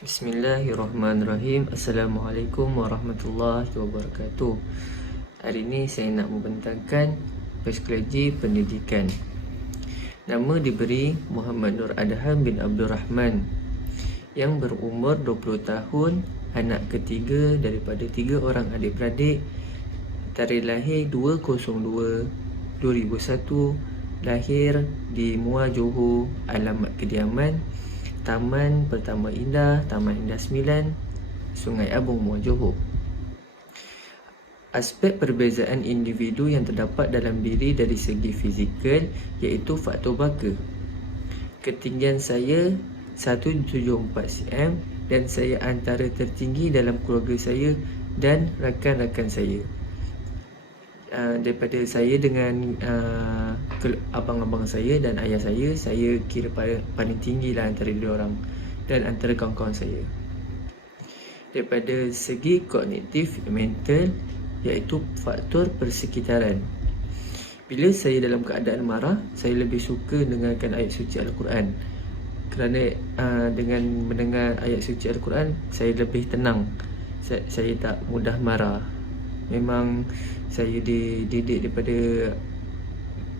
Bismillahirrahmanirrahim. Assalamualaikum warahmatullahi wabarakatuh. Hari ini saya nak membentangkan psikologi pendidikan. Nama diberi Muhammad Nur Adham bin Abdul Rahman, yang berumur 20 tahun, anak ketiga daripada 3 orang adik-beradik. Tarikh lahir 2/02/2001. Lahir di Muar Johor. Alamat kediaman Taman Pertama Indah, Taman Indah 9, Sungai Abung, Muar Johor. Aspek perbezaan individu yang terdapat dalam diri dari segi fizikal iaitu faktor baka. Ketinggian saya 174 cm dan saya antara tertinggi dalam keluarga saya dan rakan-rakan saya. Daripada saya dengan abang-abang saya dan ayah saya kira paling tinggi lah antara dia orang dan antara kawan-kawan saya. Daripada segi kognitif mental iaitu faktor persekitaran. Bila saya dalam keadaan marah, saya lebih suka dengarkan ayat suci Al-Quran. Kerana dengan mendengar ayat suci Al-Quran, saya lebih tenang. Saya tak mudah marah. Memang saya dididik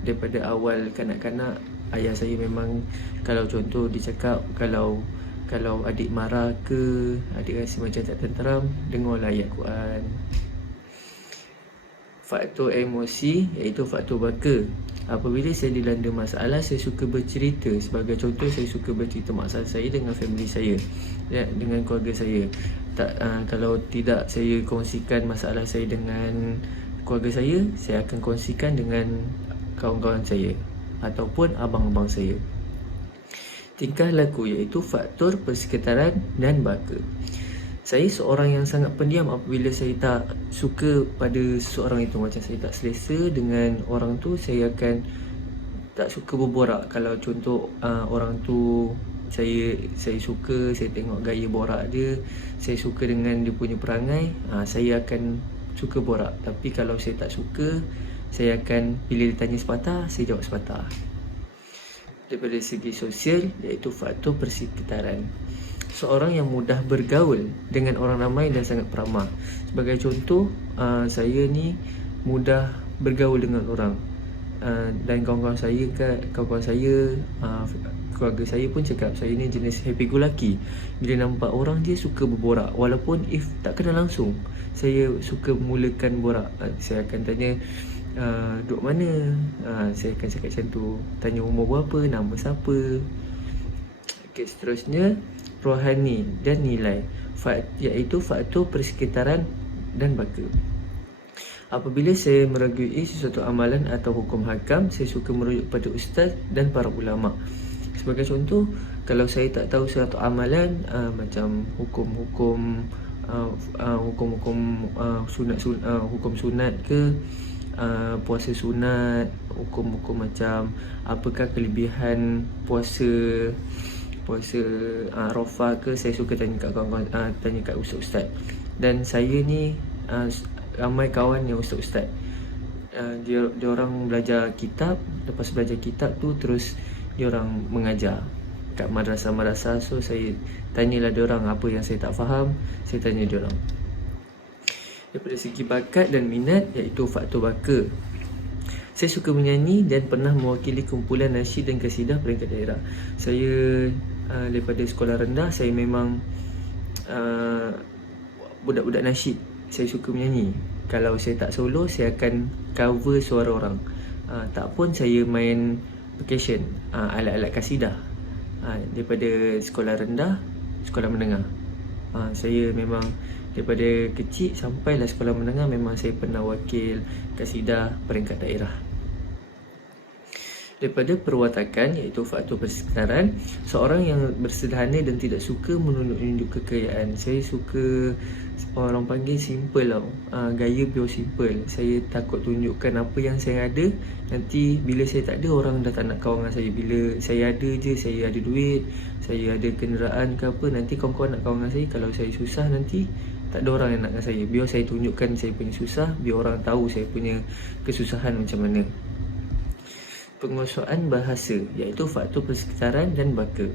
daripada awal kanak-kanak. Ayah saya memang, kalau contoh dia cakap, kalau adik marah ke, adik rasa macam tak tenteram, dengarlah ayat Quran. Faktor emosi iaitu faktor baka. Apabila saya dilanda masalah, saya suka bercerita. Sebagai contoh, saya suka bercerita masalah saya dengan family saya, dengan keluarga saya. Kalau tidak saya kongsikan masalah saya dengan keluarga saya akan kongsikan dengan kawan-kawan saya ataupun abang-abang saya. Tingkah laku iaitu faktor persekitaran dan baka. Saya seorang yang sangat pendiam. Apabila saya tak suka pada seseorang itu, macam saya tak selesa dengan orang tu, saya akan tak suka berborak. Kalau contoh orang tu saya suka, saya tengok gaya borak dia, saya suka dengan dia punya perangai, saya akan suka borak. Tapi kalau saya tak suka, saya akan, bila dia tanya sepatah, saya jawab sepatah. Daripada segi sosial iaitu faktor persekitaran. Seorang yang mudah bergaul dengan orang ramai dan sangat peramah. Sebagai contoh, saya ni mudah bergaul dengan orang, dan kawan-kawan saya, keluarga saya pun cakap saya ni jenis happy go lucky. Bila nampak orang, dia suka berborak. Walaupun if tak kenal langsung, saya suka mulakan borak. Saya akan tanya, duduk mana? Saya akan cakap macam tu. Tanya umur berapa, nama siapa. Okey, seterusnya rohani dan nilai, iaitu faktor persekitaran dan baka. Apabila saya meragui sesuatu amalan atau hukum hakam, saya suka merujuk pada ustaz dan para ulama. Sebagai contoh, kalau saya tak tahu suatu amalan, macam hukum-hukum hukum sunat ke, puasa sunat, hukum-hukum macam apakah kelebihan puasa Arafah ke, saya suka tanya kat kawan-kawan, tanya kat ustaz-ustaz. Dan saya ni ramai kawan yang ustaz-ustaz. Dia orang belajar kitab. Lepas belajar kitab tu, terus dia orang mengajar kat madrasah-madrasah. So saya tanyalah dia orang apa yang saya tak faham, saya tanya dia orang. Daripada segi bakat dan minat iaitu faktor baka. Saya suka menyanyi dan pernah mewakili kumpulan nasyid dan kasidah peringkat daerah. Saya daripada sekolah rendah, saya memang budak-budak nasyid. Saya suka menyanyi. Kalau saya tak solo, saya akan cover suara orang. Tak pun saya main percussion, alat-alat kasidah. Daripada sekolah rendah, sekolah menengah, saya memang daripada kecil sampailah sekolah menengah, memang saya pernah wakil kasidah peringkat daerah. Daripada perwatakan iaitu faktor persekitaran, seorang yang bersederhana dan tidak suka menunjuk kekayaan. Saya suka, orang panggil simple tau, gaya pure simple. Saya takut tunjukkan apa yang saya ada. Nanti bila saya tak ada, orang dah tak nak kawan dengan saya. Bila saya ada je, saya ada duit, saya ada kenderaan ke apa, nanti kawan-kawan nak kawan dengan saya. Kalau saya susah, nanti tak ada orang yang nak dengan saya. Biar saya tunjukkan saya punya susah, biar orang tahu saya punya kesusahan macam mana. Penguasaan bahasa iaitu faktor persekitaran dan baka.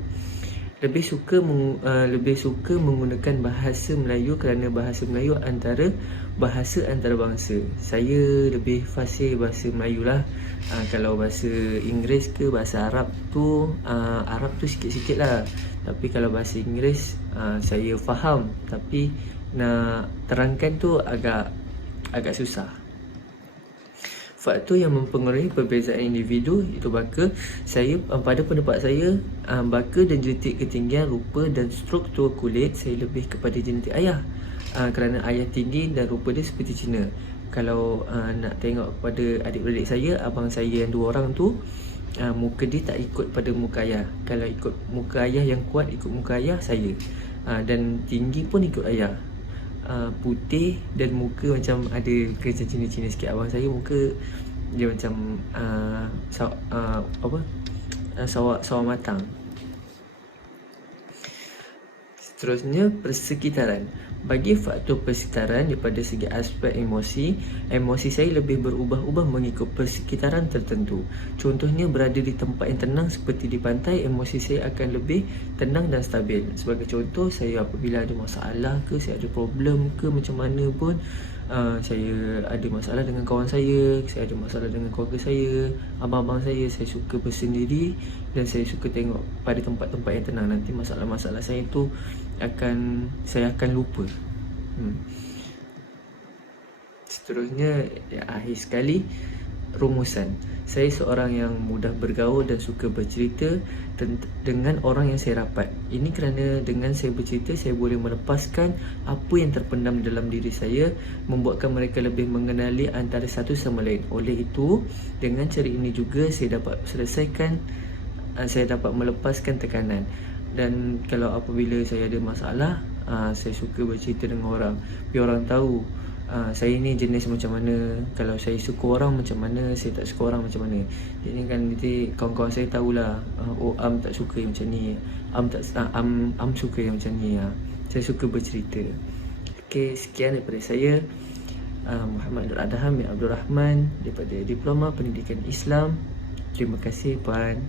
lebih suka menggunakan bahasa Melayu kerana bahasa Melayu bahasa antarabangsa. Saya lebih fasih bahasa Melayu lah. Kalau bahasa Inggeris ke bahasa Arab tu sikit-sikit lah. Tapi kalau bahasa Inggeris saya faham, tapi nak terangkan tu agak susah. Faktor yang mempengaruhi perbezaan individu itu baka pada pendapat saya, baka dan genetik ketinggian rupa dan struktur kulit saya lebih kepada genetik ayah, kerana ayah tinggi dan rupa dia seperti Cina. Kalau nak tengok pada adik-beradik saya, abang saya yang 2 orang tu, muka dia tak ikut pada muka ayah. Kalau ikut muka ayah yang kuat, ikut muka ayah saya, dan tinggi pun ikut ayah. Putih dan muka macam ada kerja Cina-Cina sikit. Abang saya muka dia macam sawah matang. Seterusnya, persekitaran. Bagi faktor persekitaran daripada segi aspek emosi saya lebih berubah-ubah mengikut persekitaran tertentu. Contohnya, berada di tempat yang tenang seperti di pantai, emosi saya akan lebih tenang dan stabil. Sebagai contoh, saya apabila ada masalah ke, saya ada problem ke macam mana pun, saya ada masalah dengan kawan saya ada masalah dengan keluarga saya, abang-abang saya suka bersendiri dan saya suka tengok pada tempat-tempat yang tenang. Nanti masalah-masalah saya tu saya akan lupa. Seterusnya, akhir sekali, rumusan. Saya seorang yang mudah bergaul dan suka bercerita dengan orang yang saya rapat. Ini kerana dengan saya bercerita, saya boleh melepaskan apa yang terpendam dalam diri saya, membuatkan mereka lebih mengenali antara satu sama lain. Oleh itu, dengan cara ini juga saya dapat melepaskan tekanan. Dan kalau apabila saya ada masalah, saya suka bercerita dengan orang, biar orang tahu saya ni jenis macam mana. Kalau saya suka orang macam mana, saya tak suka orang macam mana. Jadi kan nanti kawan-kawan saya tahulah, Am tak suka yang macam ni, Am suka yang macam ni. Saya suka bercerita. Okey, sekian daripada saya, Muhammad Nur Adham bin Abdul Rahman daripada Diploma Pendidikan Islam. Terima kasih puan.